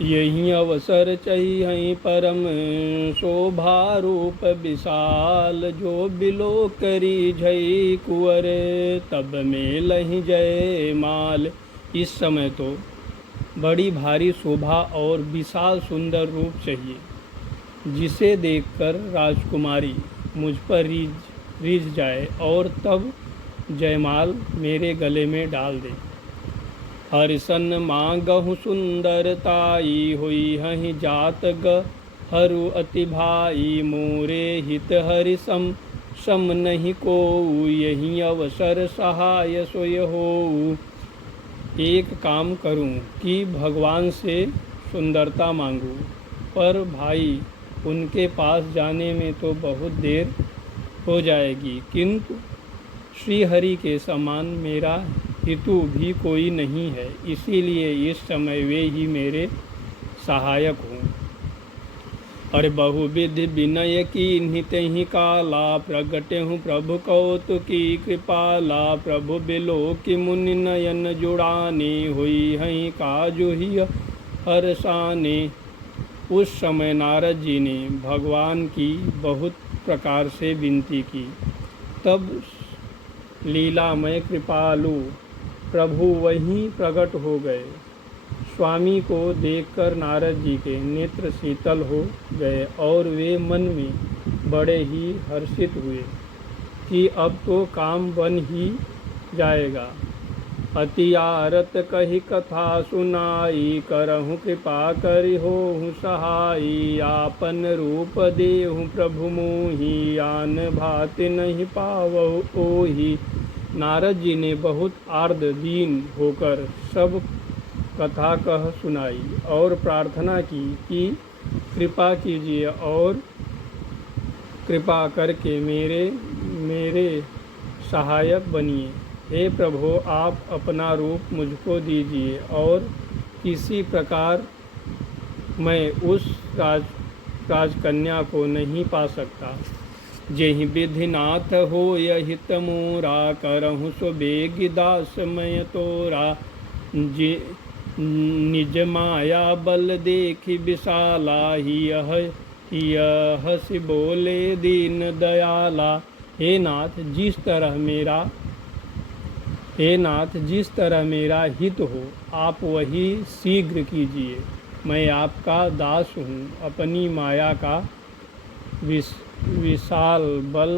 यही अवसर चाहिए परम शोभा रूप विशाल, जो बिलो करी जय कुंवर तब में लही जय माल। इस समय तो बड़ी भारी शोभा और विशाल सुंदर रूप चाहिए, जिसे देखकर राजकुमारी मुझ पर रीझ जाए और तब जयमाल मेरे गले में डाल दे। हरिसन मांगहु सुंदरताई, हुई हहि जात हरू अति भाई, मोरे हित हरि सम नहीं को, यही अवसर सहाय सोय हो। एक काम करूं कि भगवान से सुंदरता मांगूं, पर भाई उनके पास जाने में तो बहुत देर हो जाएगी, किंतु श्री हरि के समान मेरा हितु भी कोई नहीं है, इसीलिए इस समय वे ही मेरे सहायक हों। अरे बहुविधि विनय की नित ही काला, प्रगटे हूँ प्रभु कौतुकी कृपाला, प्रभु बिलो की मुनि नयन जुड़ाने, हुई हई काजु ही हरसाने। उस समय नारद जी ने भगवान की बहुत प्रकार से विनती की, तब लीलामय कृपालु प्रभु वहीं प्रकट हो गए। स्वामी को देखकर नारद जी के नेत्र शीतल हो गए और वे मन में बड़े ही हर्षित हुए कि अब तो काम बन ही जाएगा। अति आरत कही कथा सुनाई, करहु कृपा करि होहु सहाई, आपन रूप देहु प्रभु मोहि, आन भाति नहीं पावहु ओहि। नारद जी ने बहुत आर्द दीन होकर सब कथा कह सुनाई और प्रार्थना की कि कृपा कीजिए और कृपा करके मेरे सहायक बनिए। हे प्रभु, आप अपना रूप मुझको दीजिए और किसी प्रकार मैं उस राजकन्या को नहीं पा सकता। जेहि विधिनाथ हो हित मोरा, करहु सो बेगी दास मैं तोरा। जे निज माया बल देखी विशाला, हिय हंसी बोले दीन दयाला। हे नाथ जिस तरह मेरा हित हो, आप वही शीघ्र कीजिए। मैं आपका दास हूँ। अपनी माया का विशाल बल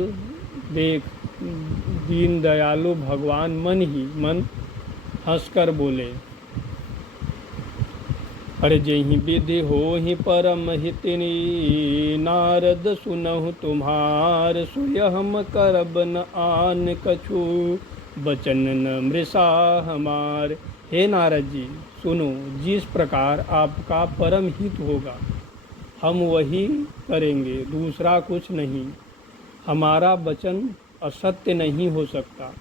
देख दीन दयालु भगवान मन ही मन हंसकर बोले, अरे जेहि विधि होहि परम हितनी, नारद सुनहु तुम्हार सुय हम करब न आन कछु, बचन न मृषा हमार। हे नारद जी, सुनो, जिस प्रकार आपका परम हित होगा हम वही करेंगे, दूसरा कुछ नहीं। हमारा वचन असत्य नहीं हो सकता।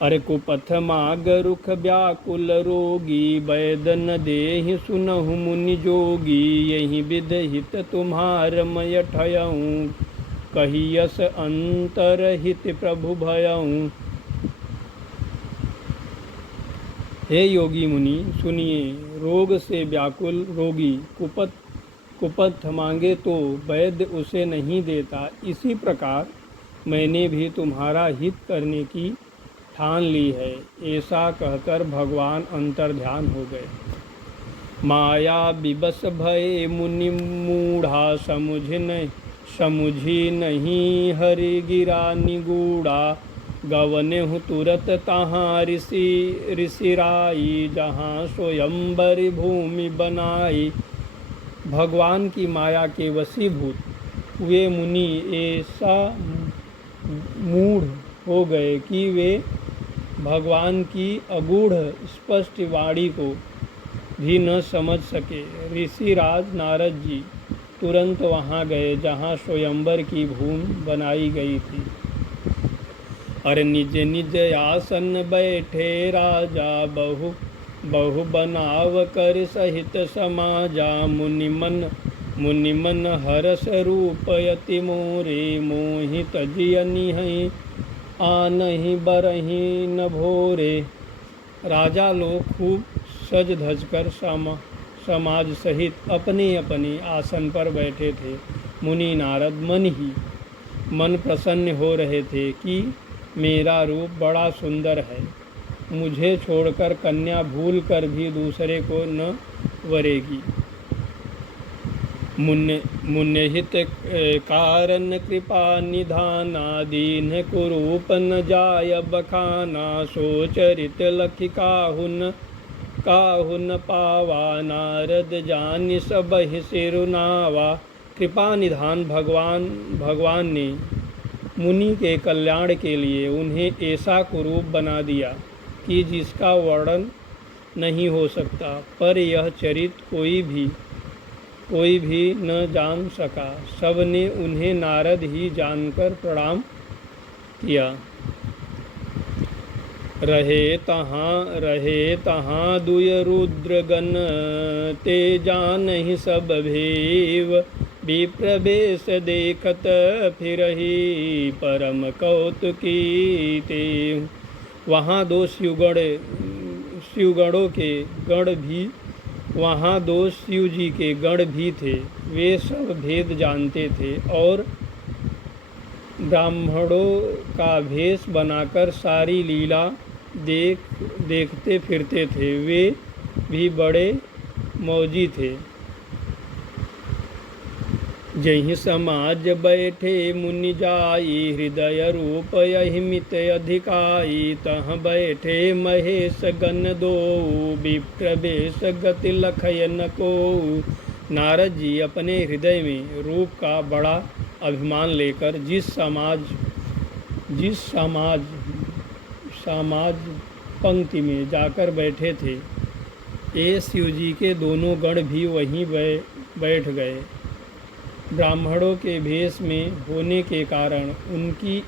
अरे कुपथ माग रुख व्याकुल रोगी, वैद न देहि सुनहु मुनि जोगी, यही विध हित तुम्हार मय ठयऊँ, कहियस अंतर हित प्रभु भयऊँ। हे योगी मुनि, सुनिए, रोग से व्याकुल रोगी कुपथ मांगे तो वैद्य उसे नहीं देता, इसी प्रकार मैंने भी तुम्हारा हित करने की ठान ली है। ऐसा कहकर भगवान अंतर्ध्यान हो गए। माया विवश भय मुनि मूढ़ा, समुझी नहीं हरि गिरा निगूढ़ा, गवने हूँ तुरत तहाँ ऋषि राई, जहाँ स्वयंवर भूमि बनाई। भगवान की माया के वशीभूत वे मुनि ऐसा मूढ़ हो गए कि वे भगवान की अगूढ़ स्पष्ट वाणी को भी न समझ सके। ऋषिराज नारद जी तुरंत वहाँ गए जहाँ स्वयंवर की भूमि बनाई गई थी। अरे निज निज आसन बैठे राजा, बहु बनाव कर सहित समाजा, मुनि मन हरस रूप यति मोरे, मोहि तजियनि हैं आनहि बरहि न भोरे। राजा लोग खूब सज धज कर समाज सहित अपने अपने आसन पर बैठे थे। मुनि नारद मन प्रसन्न हो रहे थे कि मेरा रूप बड़ा सुंदर है, मुझे छोड़कर कन्या भूल कर भी दूसरे को न वरेगी। मुन्यहित कारण कृपा निधाना, दीन कुरूप न जाय बखाना, सोचरित लखि काहुन पावा, नारद जानि सबहि सिरुनावा। कृपा निधान भगवान ने मुनि के कल्याण के लिए उन्हें ऐसा कुरूप बना दिया कि जिसका वर्णन नहीं हो सकता, पर यह चरित्र कोई भी न जान सका। सबने उन्हें नारद ही जानकर प्रणाम किया। रहे तहाँ दुय रुद्रगण, ते जानहि सब भेव, विप्र बेश देखत फिरहि, परम कौतुकी ते। वहाँ दो शिवगणों के गण भी वहाँ दो शिव जी के गण भी थे। वे सब भेद जानते थे और ब्राह्मणों का भेष बनाकर सारी लीला देखते फिरते थे। वे भी बड़े मौजी थे। जहि समाज बैठे मुनि जाई, हृदय रूप यहि मित अधिकाई, तह बैठे महेश गण दो, विप्र बेश गति लखय न को। नारद जी अपने हृदय में रूप का बड़ा अभिमान लेकर जिस समाज पंक्ति में जाकर बैठे थे, ये शिव जी के दोनों गण भी वहीं बैठ गए। ब्राह्मणों के भेष में होने के कारण उनकी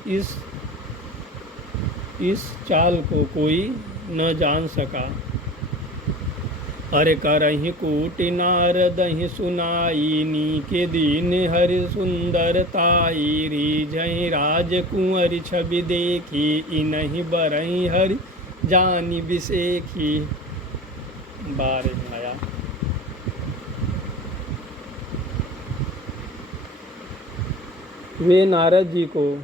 इस चाल को कोई न जान सका। अरे करहि कूटि नारदहि सुनाई, नीके दीन हरि सुंदरताई, रीझहि राजकुंवरि छवि देखी, इनहि बरहि हरि जानि बिसेखी। बारह आया। वे नारद जी को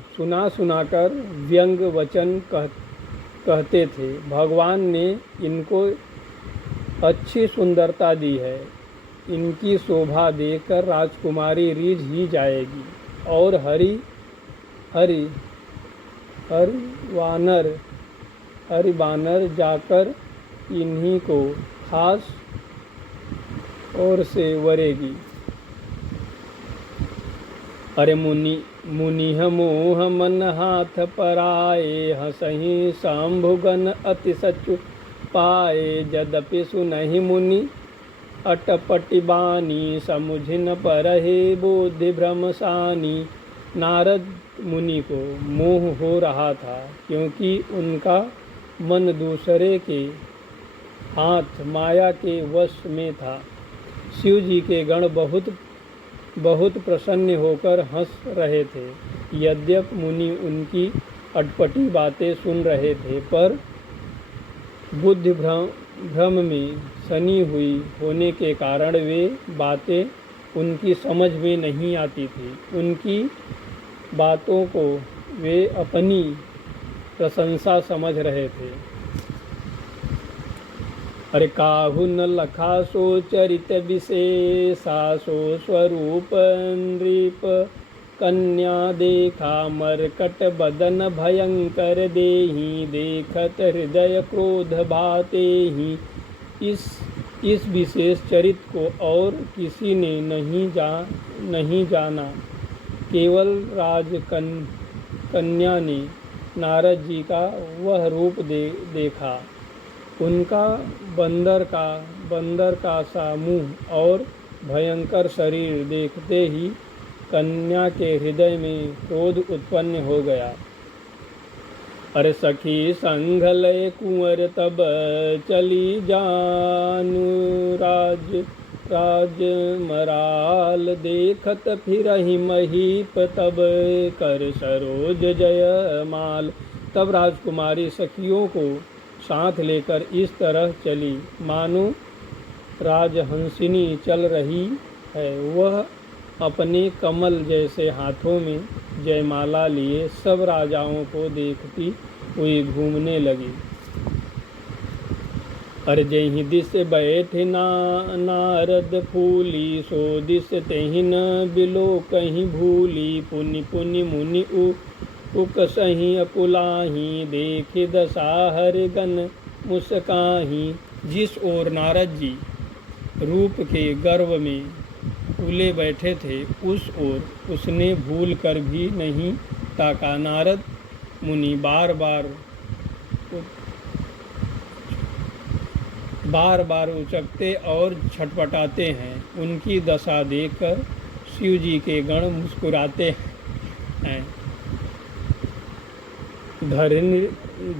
सुनाकर व्यंग वचन कहते थे। भगवान ने इनको अच्छी सुंदरता दी है, इनकी शोभा देखकर राजकुमारी रीझ ही जाएगी। और हरि वानर जाकर इन्हीं को खास और से वरेगी। अरे मुनिह मोह मन हाथ पराए, हसहि शंभुगन अति सचु पाए, यद्यपि सुनहि मुनि अटपटि बानी, समुझि न परहि बुद्धि भ्रम सानी। नारद मुनि को मोह हो रहा था, क्योंकि उनका मन दूसरे के हाथ माया के वश में था। शिव जी के गण बहुत प्रसन्न होकर हंस रहे थे। यद्यपि मुनि उनकी अटपटी बातें सुन रहे थे, पर बुद्धि भ्रम में सनी हुई होने के कारण वे बातें उनकी समझ में नहीं आती थी। उनकी बातों को वे अपनी प्रशंसा समझ रहे थे। अरे काहु न लखा सो चरित विशेषा, सो स्वरूप नृप कन्या देखा, मरकट बदन भयंकर देहि, देखत हृदय क्रोध भाते ही। इस विशेष चरित्र को और किसी ने नहीं जाना, केवल राजकन्या ने नारद जी का वह रूप देखा। उनका बंदर का सा मुँह और भयंकर शरीर देखते ही कन्या के हृदय में क्रोध उत्पन्न हो गया। अरे सखी संग लय कुंवर तब चली जानु, राज मराल देखत फिरहि महीप, तब कर सरोज जयमाल। तब राजकुमारी सखियों को साथ लेकर इस तरह चली, मानो राजहंसिनी चल रही है। वह अपने कमल जैसे हाथों में जयमाला लिए सब राजाओं को देखती हुई घूमने लगी। अरे जहीं दिस बैठे नारद फूली, सो दिस तेहि न बिलो कहीं भूली। पुनि पुनि मुनि उक सही अकुलाही, देखे दशा हरि गन मुस्काही। जिस ओर नारद जी रूप के गर्व में फूले बैठे थे, उस ओर उसने भूल कर भी नहीं ताका। नारद मुनि बार बार उचकते और छटपटाते हैं। उनकी दशा देखकर शिव जी के गण मुस्कुराते हैं।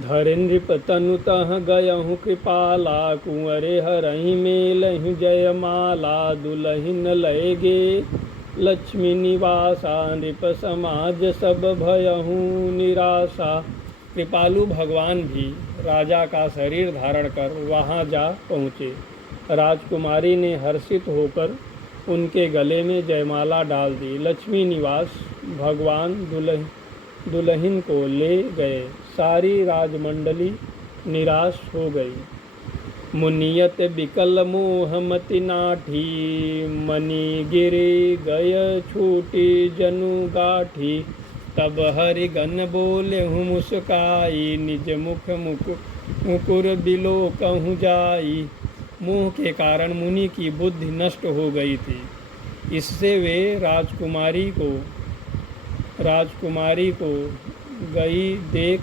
धरेन्द्र तनुतः गयहु कृपाला, कुंवरे हरहि मेलहि जयमाला। दुलहिन लय गे लक्ष्मी निवासा, नृप समाज सब भयहु निराशा। कृपालु भगवान भी राजा का शरीर धारण कर वहां जा पहुँचे। राजकुमारी ने हर्षित होकर उनके गले में जयमाला डाल दी। लक्ष्मी निवास भगवान दुल्हन को ले गए। सारी राजमंडली निराश हो गई। मुनियत बिकल मोहमति नाठी, मणि गिरि गय छूटी जनु गाठी। तब हरि गन बोले हूँ मुस्काई, निज मुकुर बिलो कहूँ जाई। मोह के कारण मुनि की बुद्धि नष्ट हो गई थी। इससे वे राजकुमारी को गई देख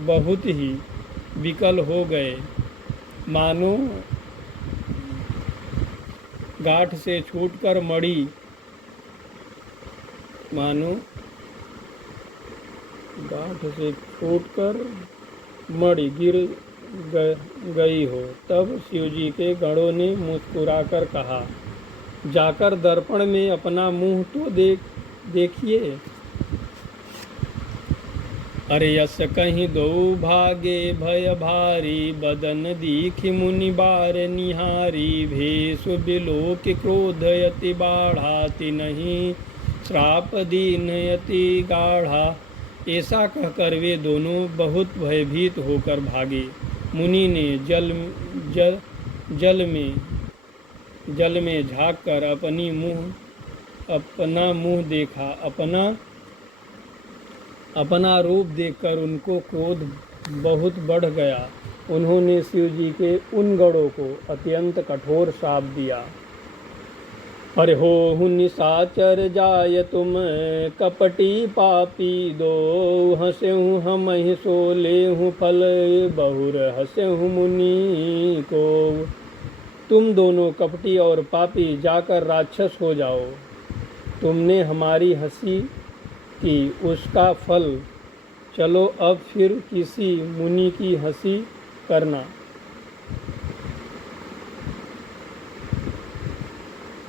बहुत ही विकल हो गए, मानो गाठ से छूटकर मणि गिर गई हो। तब शिवजी के गणों ने मुस्कुराकर कहा, जाकर दर्पण में अपना मुंह तो देखिए। अरे यस कहीं दो भागे भय भारी, बदन दीखि मुनि बार निहारी। भेष बिलोक क्रोध यति बाढ़ा, तिन्हि श्राप दीन यति गाढ़ा। ऐसा कहकर वे दोनों बहुत भयभीत होकर भागे। मुनि ने जल में झांककर अपना मुंह देखा। अपना रूप देखकर उनको क्रोध बहुत बढ़ गया। उन्होंने शिव जी के उन गणों को अत्यंत कठोर शाप दिया। अरे हो निशाचर जाय तुम कपटी पापी, दो हंसेहु हम ही सो लेहु फल, बहुर हंसेहु मुनि को। तुम दोनों कपटी और पापी जाकर राक्षस हो जाओ। तुमने हमारी हंसी की, उसका फल चलो अब फिर किसी मुनि की हंसी करना।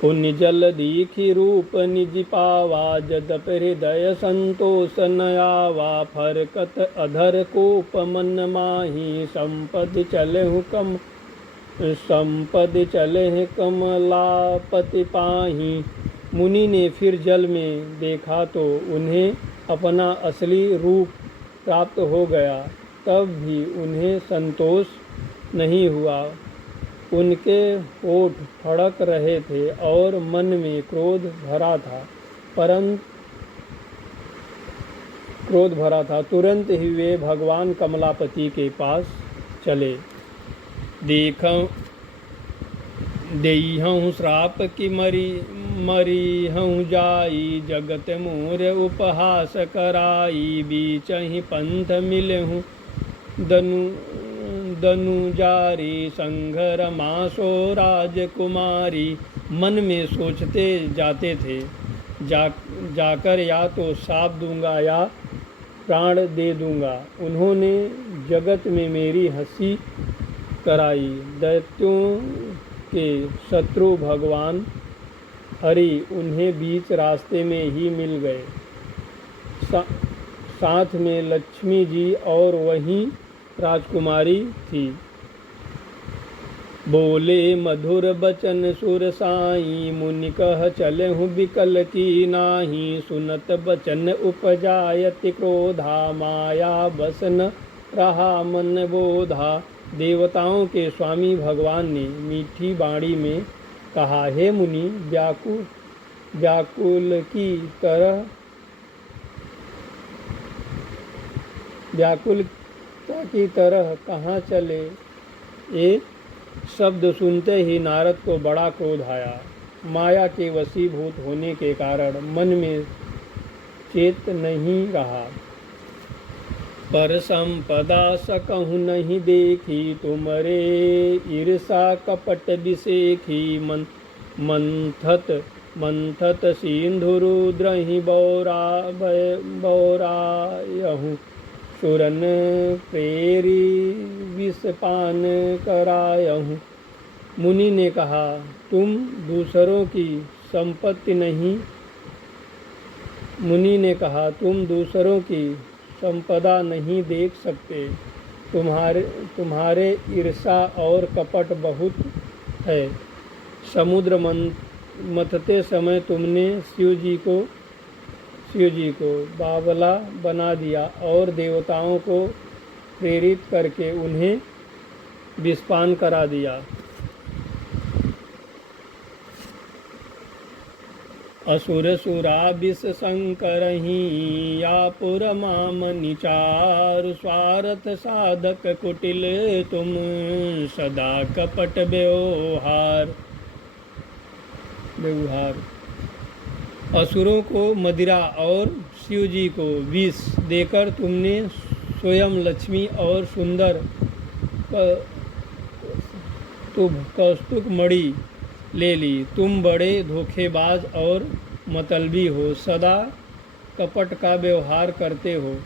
पुण्य जल दीखी रूप निज पावा, जदप हृदय संतोष न आवा। फरकत अधर कोप मन माही, संपद चले कमलापति पाही। मुनि ने फिर जल में देखा तो उन्हें अपना असली रूप प्राप्त हो गया। तब भी उन्हें संतोष नहीं हुआ। उनके होठ फड़क रहे थे और मन में क्रोध भरा था। तुरंत ही वे भगवान कमलापति के पास चले। देहूँ श्राप की मरी हूँ जाई, जगत मोर उपहास कराई। बीच ही पंथ मिलहूँ दनु जारी, संघर मासो राजकुमारी। मन में सोचते जाते थे, जाकर या तो शाप दूंगा या प्राण दे दूंगा। उन्होंने जगत में मेरी हंसी कराई। दैत्यों के शत्रु भगवान हरि उन्हें बीच रास्ते में ही मिल गए। साथ में लक्ष्मी जी और वहीं राजकुमारी थी। बोले मधुर बचन सुर साई, मुनि कह चलहु बिकल की नाही। सुनत बचन उपजायति क्रोधा, माया बस न रहा मन बोधा। देवताओं के स्वामी भगवान ने मीठी वाणी में कहा, हे मुनि, व्याकुलता की तरह कहाँ चले। ये शब्द सुनते ही नारद को बड़ा क्रोध आया। माया के वशीभूत होने के कारण मन में चेत नहीं रहा। पर संपदा सकहु नहीं देखी, तुमरे ईर्षा कपट बिसेखी। मंथत सिंधुरुद्रहि बौरायहु, सुरन प्रेरी विषपान करायहु। मुनि ने कहा, तुम दूसरों की संपदा नहीं देख सकते। तुम्हारे ईर्षा और कपट बहुत है। समुद्र मथते समय तुमने शिव जी को बावला बना दिया और देवताओं को प्रेरित करके उन्हें विषपान करा दिया। असुर सुरा विष संकरहि, या पुर माम निचार। स्वार्थ साधक कुटिल तुम, सदा कपट व्यवहार। असुरों को मदिरा और शिव जी को विष देकर तुमने स्वयं लक्ष्मी और सुंदर कौस्तुभ मणि ले ली। तुम बड़े धोखेबाज और मतलबी हो, सदा कपट का व्यवहार करते हो।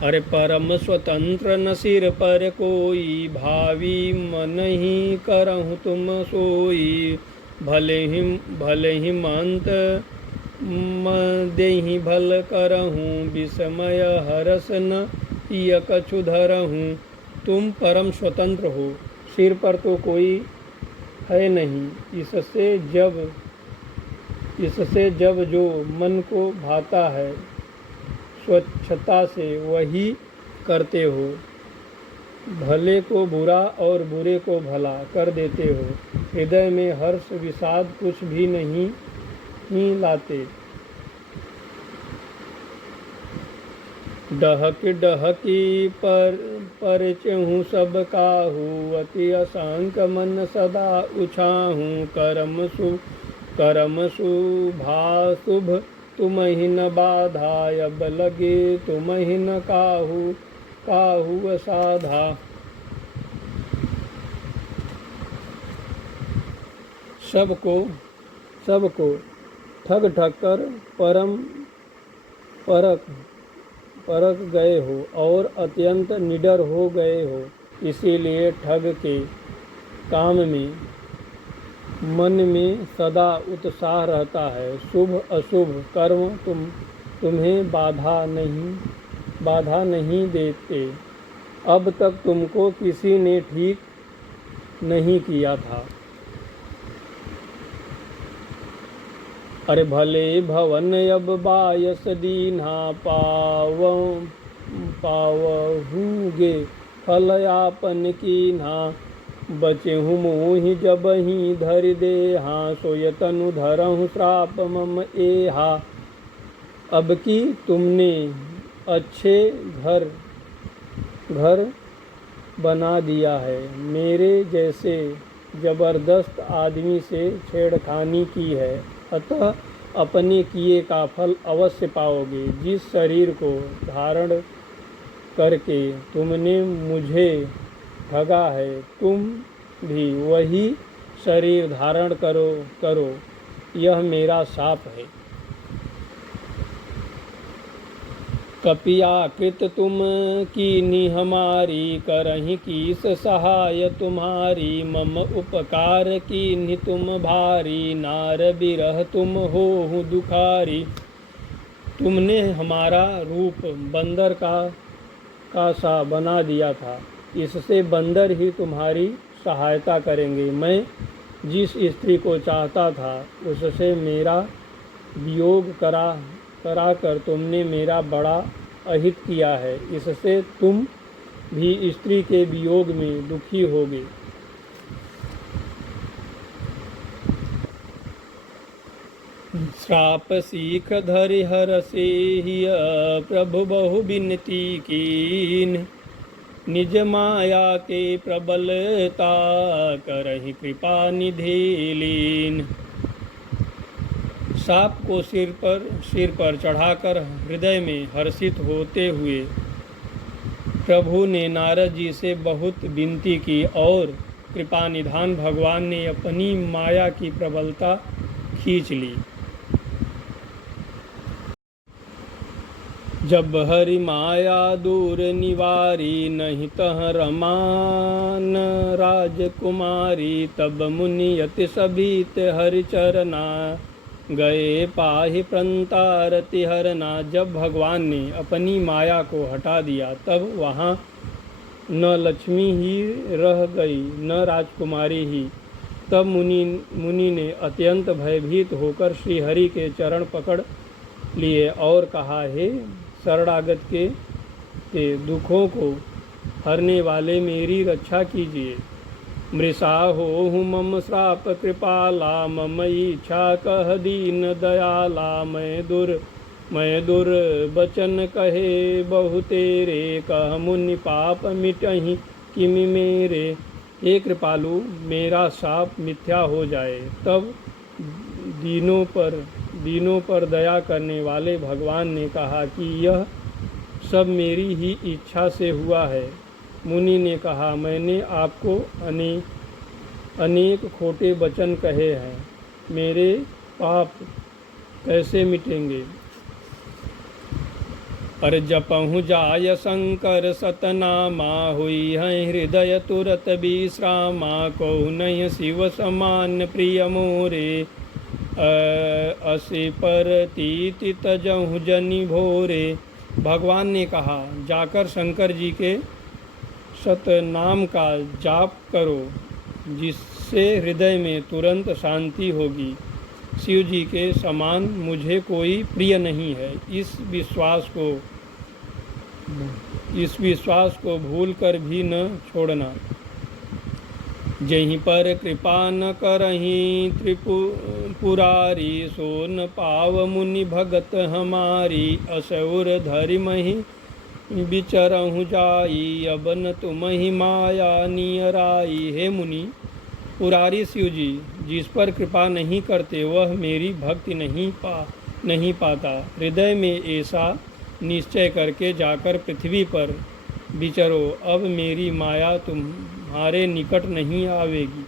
अरे परम स्वतंत्र न सिर पर कोई, भावी मन ही करहु तुम सोई। भले ही मंत देहि भल करहूँ, विस्मय हरस न पिय कछु धरहूँ। तुम परम स्वतंत्र हो, सिर पर तो कोई है नहीं। इससे जब जो मन को भाता है स्वच्छता से वही करते हो। भले को बुरा और बुरे को भला कर देते हो। हृदय में हर्ष विषाद कुछ भी नहीं लाते। डहकी पर चहूँ सब काहू, अति असांक मन सदा उछाहूँ। करम शुभाशुभ तुम ही न बाधा, अब लगे तुम ही न काहू असाधा। सबको ठग कर परख गए हो और अत्यंत निडर हो गए हो। इसीलिए ठग के काम में मन में सदा उत्साह रहता है। शुभ अशुभ कर्म तुम्हें बाधा नहीं देते। अब तक तुमको किसी ने ठीक नहीं किया था। अरे भले भवन अब बायस दीन्हा, पावहुगे फल आपन कीन्हा। बचेहूँ मोहि जब ही धरि देहा, सोय तनु धरहूँ श्राप मम एहा। अब की तुमने अच्छे घर बना दिया है, मेरे जैसे जबरदस्त आदमी से छेड़खानी की है, अतः अपने किए का फल अवश्य पाओगे। जिस शरीर को धारण करके तुमने मुझे ठगा है, तुम भी वही शरीर धारण करो, यह मेरा शाप है। कपियाकृत तुम कीन्ही हमारी, करहि कीस सहाय तुम्हारी। मम उपकार कीन्ही तुम भारी, नार बिरह तुम होहु दुखारी। तुमने हमारा रूप बंदर का का सा बना दिया था। इससे बंदर ही तुम्हारी सहायता करेंगे। मैं जिस स्त्री को चाहता था उससे मेरा वियोग करा कर तुमने मेरा बड़ा अहित किया है। इससे तुम भी स्त्री के वियोग में दुखी होगे। श्राप सीख धरि हर से हिय प्रभु बहु बिनती कीन। निज माया के प्रबलता करहि कृपा निधि लीन। सांप को सिर पर चढ़ाकर हृदय में हर्षित होते हुए प्रभु ने नारद जी से बहुत विनती की और कृपा निधान भगवान ने अपनी माया की प्रबलता खींच ली। जब हरि माया दूर निवारी नहीं तह रमान राजकुमारी। तब मुनि अति सभीत हरि चरना गए पाहि प्रंतारति हरना। जब भगवान ने अपनी माया को हटा दिया तब वहाँ न लक्ष्मी ही रह गई न राजकुमारी ही। तब मुनि ने अत्यंत भयभीत होकर श्रीहरि के चरण पकड़ लिए और कहा, हे शरणागत के दुखों को हरने वाले मेरी रक्षा कीजिए। मृषा होहु मम श्राप कृपाला मम इच्छा कह दीन दयाला। मैं दुर बचन कहे बहु तेरे कह मुनि पाप मिटहि किमि मेरे। हे कृपालु मेरा शाप मिथ्या हो जाए। तब दीनों पर दया करने वाले भगवान ने कहा कि यह सब मेरी ही इच्छा से हुआ है। मुनि ने कहा, मैंने आपको अनेक खोटे वचन कहे हैं, मेरे पाप कैसे मिटेंगे। पर जपहु जाय शंकर सतनामा हुई हैं हृदय तुरत विश्रामा। कहु नहीं शिव समान प्रिय मोरे असी पर तीति तजहु जनि भोरे। भगवान ने कहा, जाकर शंकर जी के सतनाम का जाप करो जिससे हृदय में तुरंत शांति होगी। शिव जी के समान मुझे कोई प्रिय नहीं है। इस विश्वास को भूल कर भी न छोड़ना। जहीं पर कृपा न करहीं त्रिपुरारी सो न पाव मुनि भगत हमारी। असुर धरि मही विचरहु जाई अब न तुमहि माया नियराई। हे मुनि, पुरारी शिव जी जिस पर कृपा नहीं करते वह मेरी भक्ति नहीं पाता। हृदय में ऐसा निश्चय करके जाकर पृथ्वी पर विचरो। अब मेरी माया तुम्हारे निकट नहीं आवेगी।